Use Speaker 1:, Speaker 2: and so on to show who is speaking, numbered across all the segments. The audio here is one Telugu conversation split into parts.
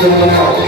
Speaker 1: Deus.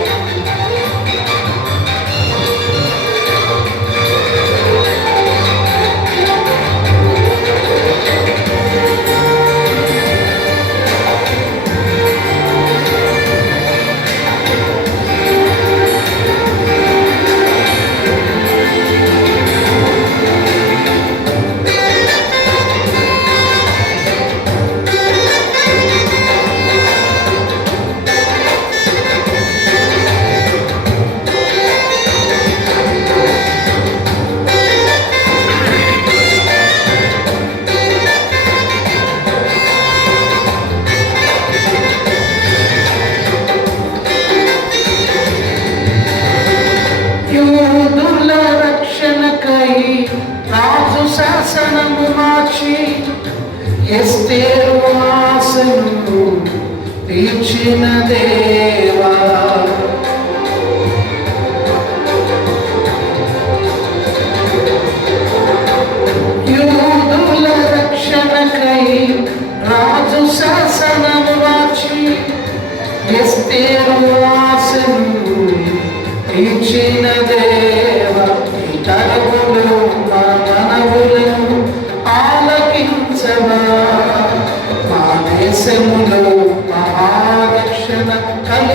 Speaker 1: ఆసనము మాక్షి ఎస్తేరు ఆసనము తీర్చిన దేవా.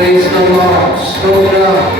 Speaker 1: Praise the Lord. Stotra.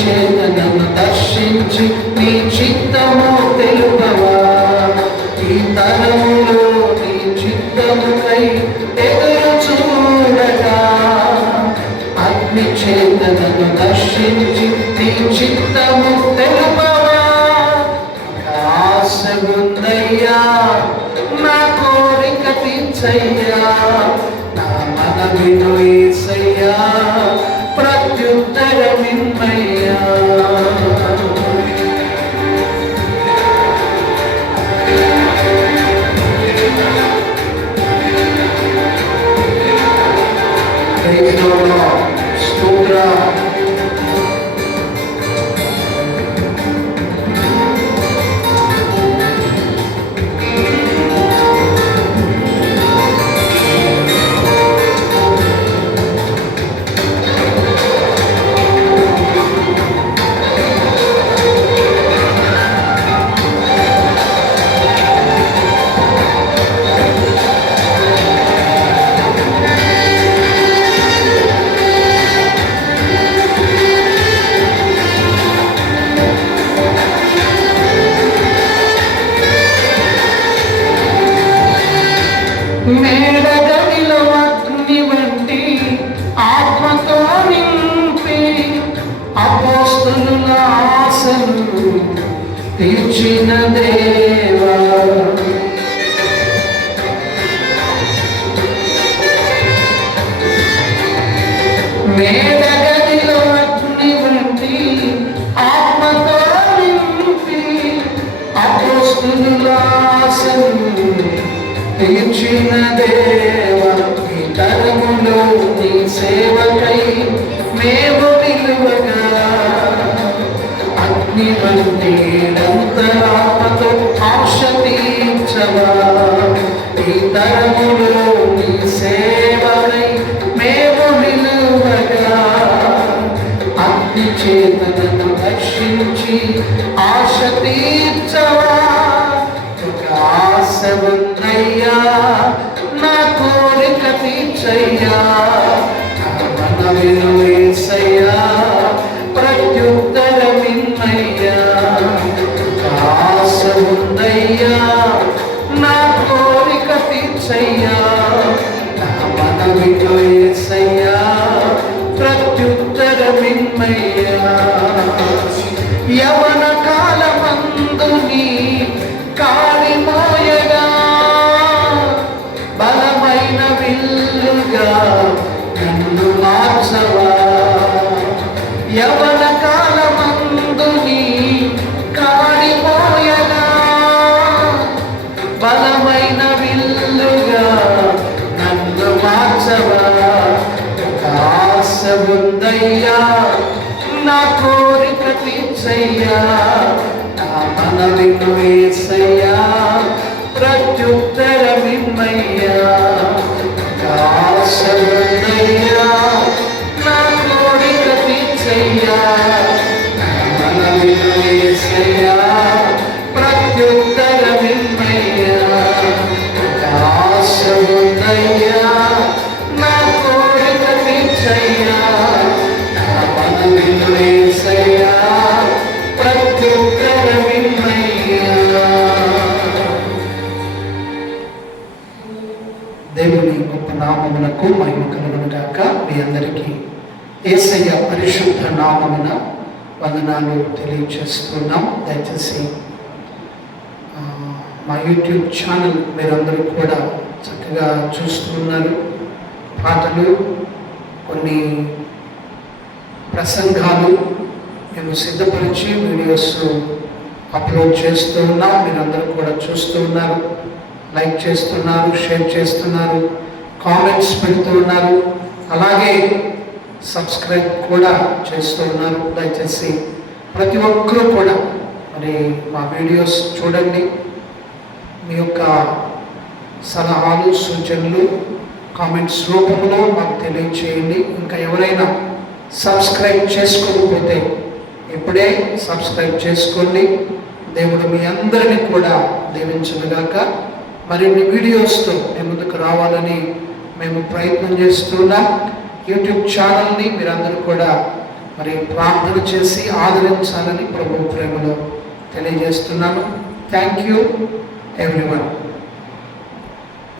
Speaker 1: చేతనము దర్శించి నీ చిత్తము తెలుపవా? ఈ తరములో నీ చిత్తముకై ఎదురు చూడగా అగ్ని చేతనము దర్శించి నీ చిత్తము తెలుపవా? ఆశ నా కోరిక తీర్చయ్యా నా మన వినుయ్యా ప్రత్యుత్త ఏసయ్యా ప్రత్యుత్తరమిమ్మయ్యా Praise తీర్చిన దేవా. మేడగదిలో అగ్ని వంటి ఆత్మతో నింపి అపోస్తుల తీర్చిన దేవ. ఈ తరములో నీ సేవకై మేము అగ్ని ఆశ తీర్చవా ఈ తరములో నీ సేవకై మేము నిలువగా. అగ్ని చేతనను రక్షించి ఆశ తీర్చవా. ఒక ఆశ ఉందయ్యా నా కోరిక తీర్చయ్యా. మన విలువ యవన కాలమందు నీ కాలి బలమైన విల్లుగా నన్ను మార్చవా. యవన కాలమందు నీ కాలి బలమైన విల్లుగా నన్ను మార్చవా. ఒక ఆశ నా కోరిక తీర్చయ్యా నా మనవిను వేసయ్యా ప్రత్యుత్తరమిమ్మయ్యా ఒక నామమునకు మహిమ కలుగును గాక. మీ అందరికీ ఏసయ్య పరిశుద్ధ నామమున వందనాలు తెలియచేస్తున్నాం. దయచేసి మా యూట్యూబ్ ఛానల్ మీరందరూ కూడా చక్కగా చూస్తున్నారు పాటలు కొన్ని ప్రసంగాలు మేము సిద్ధపరిచి వీడియోస్ అప్లోడ్ చేస్తూ ఉన్నాం. మీరందరూ కూడా చూస్తూ ఉన్నారు. లైక్ చేస్తున్నారు షేర్ చేస్తున్నారు. కామెంట్స్ పెడుతూ ఉన్నారు. అలాగే సబ్స్క్రైబ్ కూడా చేస్తూ ఉన్నారు. దయచేసి ప్రతి ఒక్కరూ కూడా మరి మా వీడియోస్ చూడండి. మీ యొక్క సలహాలు సూచనలు కామెంట్స్ రూపంలో మాకు తెలియచేయండి. ఇంకా ఎవరైనా సబ్స్క్రైబ్ చేసుకోకపోతే ఇప్పుడే సబ్స్క్రైబ్ చేసుకోండి. దేవుడు మీ అందరిని కూడా దీవించనుగాక. మరిన్ని వీడియోస్తో మీ ముందుకు రావాలని మేము ప్రయత్నం చేస్తున్న యూట్యూబ్ ఛానల్ని మీరందరూ కూడా మరి ప్రార్థన చేసి ఆదరించాలని ప్రభు ప్రేమలో తెలియజేస్తున్నాను. Thank you everyone